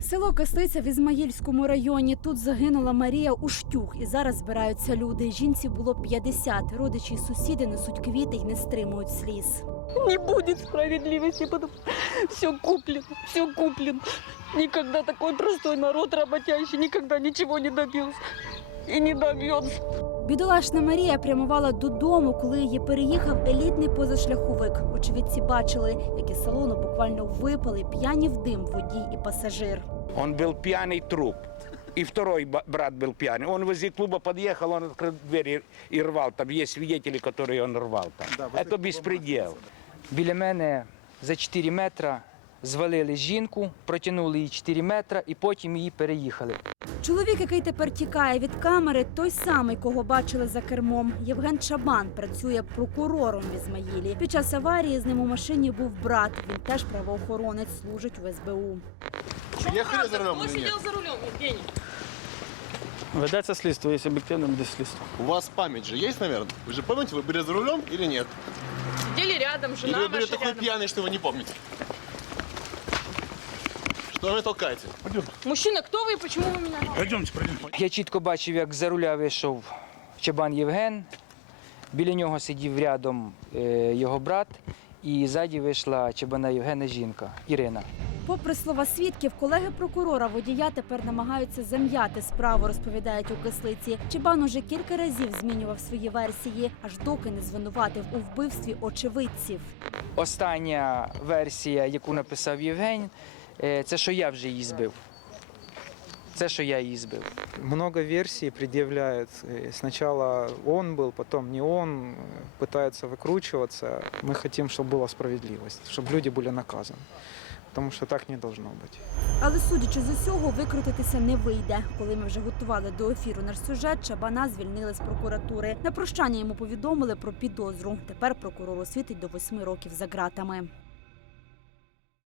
Село Кислиця в Ізмаїльському районі. Тут загинула Марія Уштюх, і зараз збираються люди. Жінці було 50. Родичі і сусіди несуть квіти й не стримують сліз. Не буде справедливості, потому все куплено, все куплено. Ніколи такий простой народ роботящий, ніколи нічого не добился и не добьется. Бідолашна Марія прямувала додому, коли її переїхав елітний позашляховик. Очевидці бачили, як із салону буквально випали п'яні в дим водій і пасажир. Он был пьяный труп. И второй ба- брат был пьяный. Он возле клуба подъехал, он открыл дверь и, и рвал. Там есть свидетели, которые он рвал там. Это беспредел. Біля мене за 4 метри звалили жінку, протягнули її 4 метри і потім її переїхали. Чоловік, який тепер тікає від камери, той самий, кого бачили за кермом. Євген Чабан працює прокурором в Ізмаїлі. Під час аварії з ним у машині був брат. Він теж правоохоронець, служить у СБУ. Ехали за рулем Кто или нет? сидел за рулем, Евгений? Ведеться слідство, є об'єктивне буде слідство. У вас память же есть, наверное? Вы же помните, вы были за рулем или нет? Сидели рядом, Или жена вы были ваша такой рядом. пьяный, что вы не помните? Что вы толкаете? Мужчина, кто вы и почему вы меня... Я чітко бачив, як за руля вийшов Чабан Євген. Біля нього сидів рядом е, його брат, і ззаді вийшла Чабана Євгена жінка Ірина. Попри слова свідків, колеги прокурора водія тепер намагаються зам'яти справу, розповідають у кислиці. Чебан уже кілька разів змінював свої версії, аж доки не звинуватив у вбивстві очевидців. Остання версія, яку написав Євген, е, це що я вже її збив. Це що я її збив. Много версий предъявляет. Э, Сначала он был, потом не он, э, пытается выкручиваться. Мы хотим, чтобы была справедливость, чтобы люди были наказаны. Потому что так не должно быть. Але судячи з усього, викрутитися не вийде. Коли ми вже готували до ефіру наш сюжет, Чабана звільнили з прокуратури. На прощання йому повідомили про підозру. Тепер прокурору світить до восьми років за ґратами.